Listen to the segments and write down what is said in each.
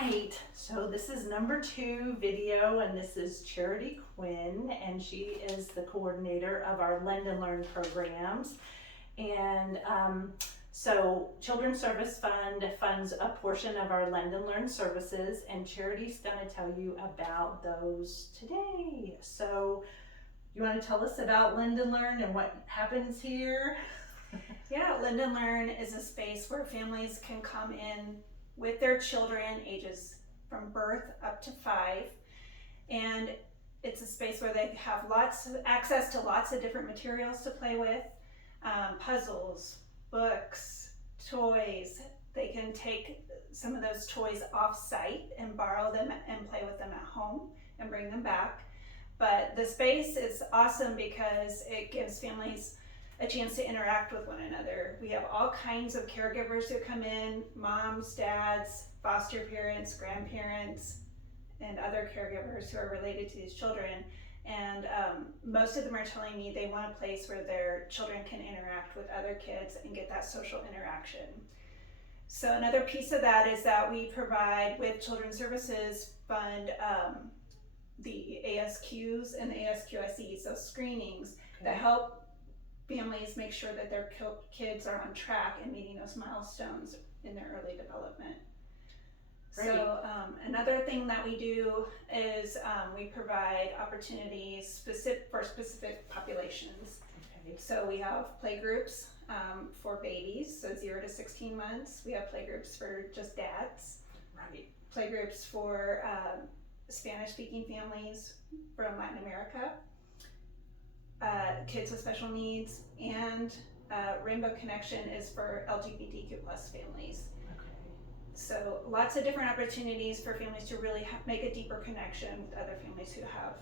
right, so this is number 2 video, and this is Charity Quinn, and she is the coordinator of our Lend and Learn programs. And so Children's Service Fund funds a portion of our Lend and Learn services, and Charity's going to tell you about those today. So you want to tell us about Lend and Learn and what happens here? Yeah, Lend and Learn is a space where families can come in with their children ages from birth up to 5, and it's a space where they have access to lots of different materials to play with, puzzles, books, toys. They can take some of those toys off site and borrow them and play with them at home and bring them back. But the space is awesome because it gives families a chance to interact with one another. We have all kinds of caregivers who come in, moms, dads, foster parents, grandparents, and other caregivers who are related to these children. And most of them are telling me they want a place where their children can interact with other kids and get that social interaction. So another piece of that is that we provide, with Children's Services Fund, the ASQs and the ASQSEs, so screenings that help families make sure that their kids are on track and meeting those milestones in their early development. Great. So another thing that we do is we provide opportunities for specific populations. Okay. So we have play groups for babies, so 0 to 16 months. We have play groups for just dads. Right. Play groups for Spanish-speaking families from Latin America. Kids with special needs, and Rainbow Connection is for LGBTQ plus families. Okay. So lots of different opportunities for families to really make a deeper connection with other families who have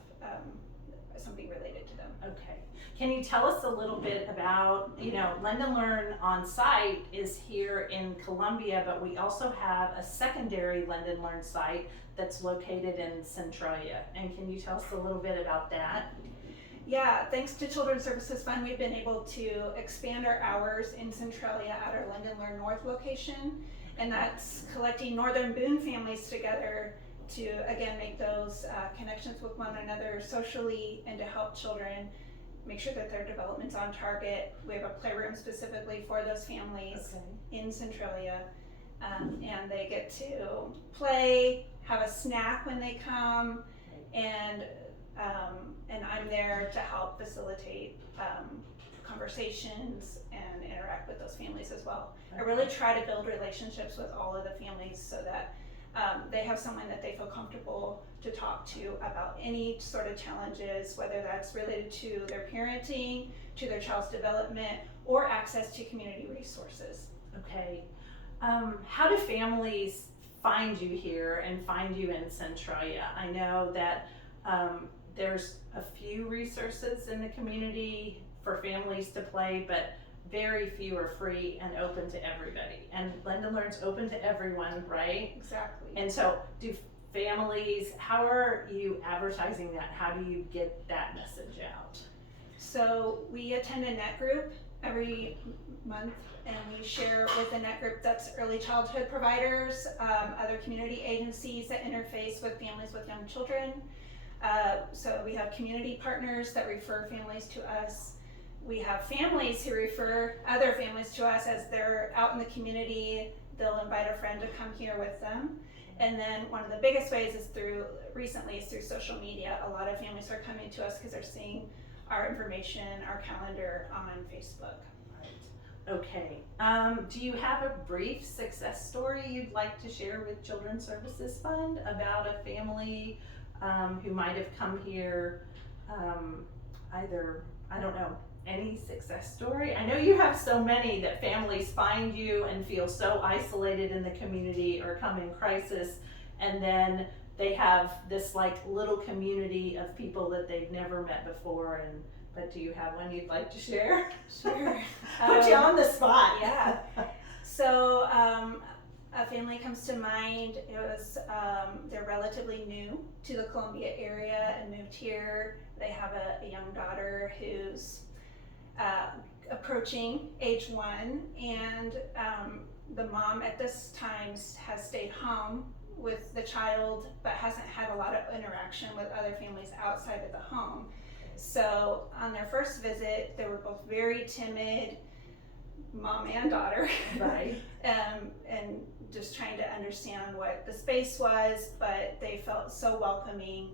something related to them. Okay. Can you tell us a little bit about, Lend and Learn on site is here in Columbia, but we also have a secondary Lend and Learn site that's located in Centralia. And can you tell us a little bit about that? Yeah, thanks to Children's Services Fund, we've been able to expand our hours in Centralia at our Lend and Learn North location, and that's collecting Northern Boone families together to, again, make those connections with one another socially and to help children make sure that their development's on target. We have a playroom specifically for those families in Centralia, and they get to play, have a snack when they come, and I'm there to help facilitate conversations and interact with those families as well. Okay. I really try to build relationships with all of the families so that they have someone that they feel comfortable to talk to about any sort of challenges, whether that's related to their parenting, to their child's development, or access to community resources. Okay. How do families find you here and find you in Centralia? I know that there's a few resources in the community for families to play, but very few are free and open to everybody. And Lend and Learn's open to everyone, right? Exactly. And so do families, how are you advertising that? How do you get that message out? So we attend a net group every month, and we share with the net group that's early childhood providers, other community agencies that interface with families with young children. So we have community partners that refer families to us. We have families who refer other families to us as they're out in the community. They'll invite a friend to come here with them. And then one of the biggest ways is through social media. A lot of families are coming to us because they're seeing our information, our calendar on Facebook. Right. Okay. Do you have a brief success story you'd like to share with Children's Services Fund about a family who might have come here, either, I don't know, any success story? I know you have so many that families find you and feel so isolated in the community or come in crisis, and then they have this like little community of people that they've never met before. But do you have one you'd like to share? Sure. Put you on the spot. Yeah. So a family comes to mind. It was they're relatively new to the Columbia area and moved here. They have a young daughter who's approaching age 1, and the mom at this time has stayed home with the child but hasn't had a lot of interaction with other families outside of the home. So on their first visit, they were both very timid, mom and daughter. Right. And just trying to understand what the space was, but they felt so welcomed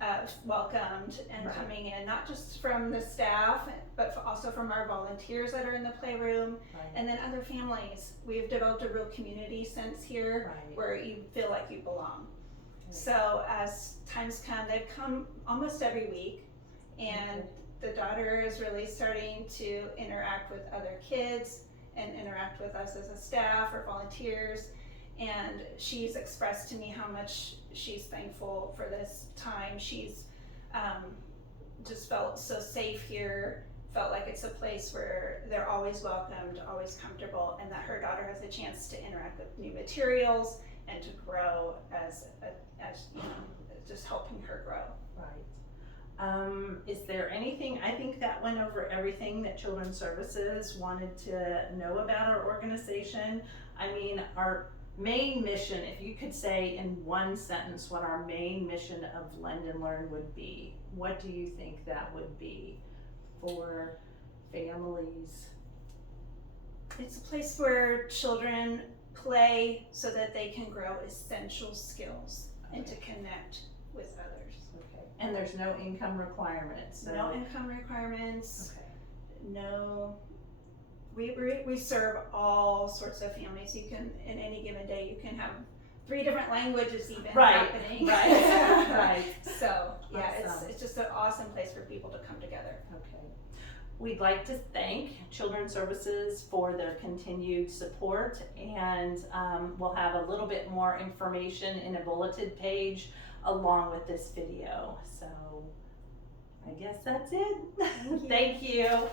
and Right. coming in, not just from the staff, but also from our volunteers that are in the playroom, Right. and then other families. We've developed a real community sense here Right. where you feel like you belong. So as times come, they've come almost every week, and the daughter is really starting to interact with other kids and interact with us as a staff or volunteers, and she's expressed to me how much she's thankful for this time. She's just felt so safe here, felt like it's a place where they're always welcomed, always comfortable, and that her daughter has a chance to interact with new materials and to grow as you know, just helping her grow. Right. Is there anything, I think that went over everything that Children's Services wanted to know about our organization. I mean, our main mission, if you could say in one sentence what our main mission of Lend and Learn would be, what do you think that would be for families? It's a place where children play so that they can grow essential skills and to connect with others. Okay. And there's no income requirements, so. No income requirements, Okay. no, we serve all sorts of families. You can, in any given day, you can have 3 different languages even happening. Right, right. So, yeah, Awesome. it's just an awesome place for people to come together. Okay. We'd like to thank Children's Services for their continued support, and we'll have a little bit more information in a bulletin page along with this video. So I guess that's it. Thank you.